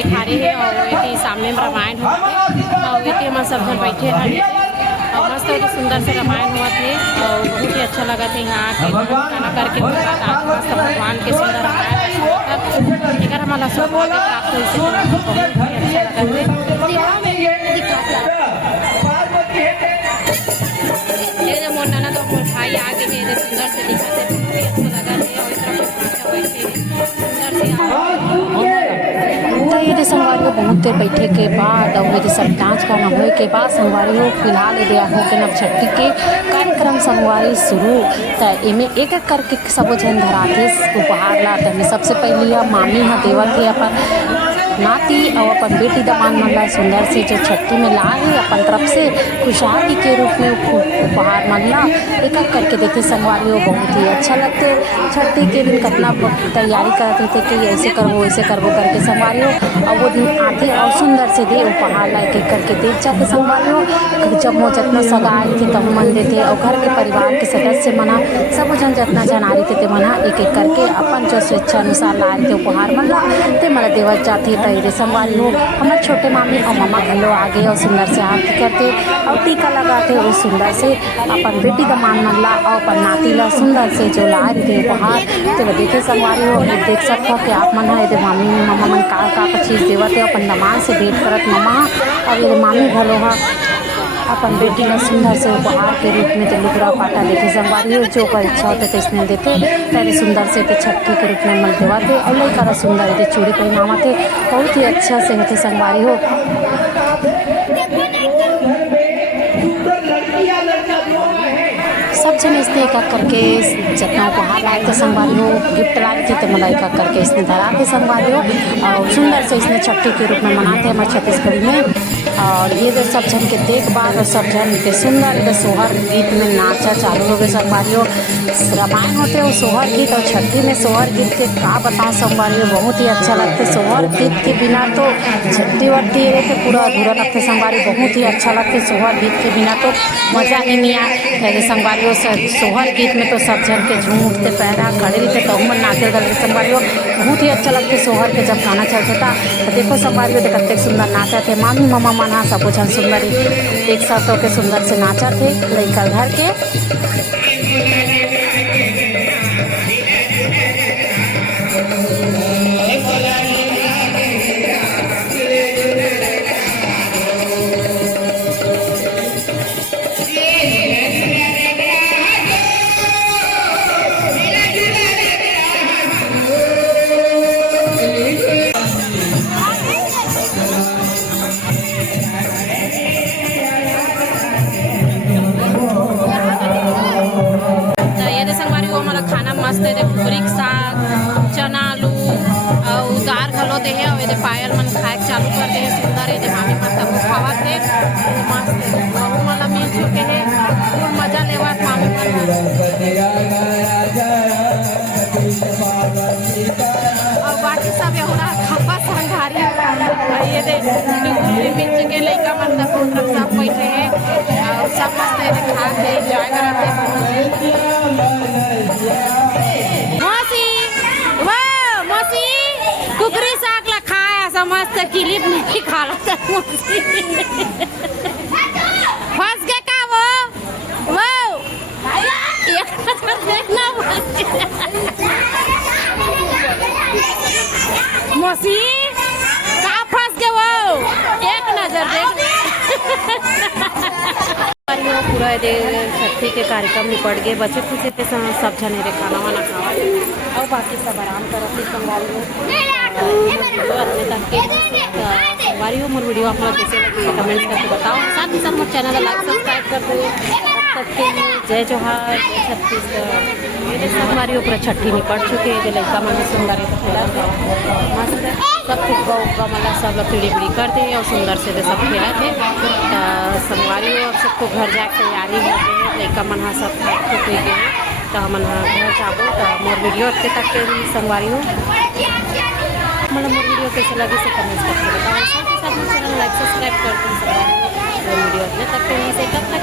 बैठा रहे हैं और ये सामने में रामायण होते और ये हम सब जन बैठे हैं और मस्त और सुंदर से रामायण हुआ थे और बहुत ही अच्छा लगा था यहाँ के खाना करके मस्त भगवान के सुंदर रामायण अगर हमारा सौभाग्य प्राप्त हुई से बहुत ही अच्छा लगा मोर नाना तो मोर भाई आगे है सुंदर से दिखा थे बहुत ही अच्छा लगा है और इतना बैठे सुंदर से ये संगवारी बहुत देर बैठे के बाद और मेरे सब डांस गाना होए के बाद संगवारी फिलहाल ये हो के नवछठी के कार्यक्रम संगवारी शुरू तो इमें एक एक करके सब जन धराते उपहार ला तो सबसे पहले मामी हाँ देवत है अपन नाती और अपन बेटी दमान मन ला सुंदर से जो छठी में ला है अपन तरफ से खुशहाली के रूप में उपहार मन ला एक एक करके देखे संगवारी बहुत ही अच्छा लगते छठी के दिन कितना तैयारी करते थे कि ऐसे करबो करके संगवारी और वो दिन आते और सुंदर से दे उपहार ला एक एक करके दे जाते संगवारी जब वो जितना सगाई थे तब मन देते और घर के परिवार के सदस्य मना सब जन जितना जन आ रही थे मना एक एक करके अपन जो स्वेच्छा अनुसार ला रहे थे उपहार मन ला ते मला देवत जाते तैरे संगवारी हो हमारे छोटे मामी और मामा घलो आगे और सुंदर से आरती करते और टीका लगाते और सुंदर से अपन बेटी दमान मन ला और अपन नाती ला सुंदर से जो ला रहे थे उपहार तो देखे संगवारी हो देख सकते हो कि आप मन है मामी मामा मन का चीज़ देवत है अपन दमान से भेंट करत मामा और ये मामी घलो हा अपन बेटी ला सुंदर से उपहार के रूप में तो लुगरा पाटा देते संगवारी हो जो कर इच्छा होते तो इसमें देते पहले सुंदर से छठी के रूप में मल देवाते और लड़का सुंदर थे चूड़ी पहनावाते बहुत ही अच्छा से होते संगवारी हो सब जन इसने एक करके जितना उपहार लाए थे संगवारी हो गिफ्ट लाए थे तो मला एक करके इसने धरा थे संगवारी हो और सुंदर से इसने छठी के रूप में मनाते हैं हमारे छत्तीसगढ़ी में और ये जो सब जन के देखभाल और सब जन के सुंदर सोहर गीत में नाचा चालू हो गए संगवारी हो रामायण होते वो सोहर गीत और छठी में सोहर गीत के का बताओ संगवारी हो बहुत ही अच्छा लगते सोहर गीत के बिना तो छठी वट्टी रहते पूरा अधूरा लगते संगवारी बहुत ही अच्छा लगते सोहर गीत के बिना तो मज़ा ही नहीं आए संगवारी हो सोहर गीत में तो सब जन के झूम उठते पैरा खड़े रहते कहूँ मन नाचे गए संगवारी हो बहुत ही अच्छा लगते सोहर के जब गाना चलता था तो देखो संगवारी हो कतने सुंदर नाचा थे मामी मामा मना सब कुछ सुंदर एक साथ होकर सुंदर से नाचा थे लड़का घर के मस्त है पूरी साग चना आलू और दाल घलो दे है और पायल मन खाए चालू कर दे सुंदर है मामी मन सब खावा थे मस्त बहु वाला मिल चुके हैं खूब मजा लेवा मामी और बाकी सब यहाँ खपा संघारी ये दे मिल चुके लड़का मन सब बैठे हैं और सब मस्त है खा के एंजॉय करते कुकरी साग ला खाया समस्त क्लिप नहीं खा रहा फंस गए का वो देखना मौसी का फंस गए वो एक नजर देख पूरा छठी के कार्यक्रम निपट गए बचे खुशी पे सब जने रे खाना वाना खावा और बाकी सब आराम करते संगवारी संगवारी हो मोर वीडियो आप लोग कैसे लगे कमेंट्स करके बताओ साथ ही साथ मोर चैनल लाइक सब्सक्राइब कर दो जय जोहार जय छत्तीसगढ़ संगवारी हो पूरा छठी निपट चुके हैं जो लड़का मन सुंदर मस्त सब फुग्गा उग्गा मतलब सब पीढ़ी पीढ़ी करते हैं और सुंदर से सब खेला थे संगवारी हो अब सबको घर जाके तैयारी होते हैं लड़का मन सब खा गए तो हम घर जाबो तो मोर वीडियो अब तक के संगवारी हो मतलब मोर वीडियो कैसे लगे से कमेंट्स करके बताओ साथ ही साथ चैनल लाइक सब्सक्राइब कर दी संगवारी हो वीडियो अब तक के से कब तक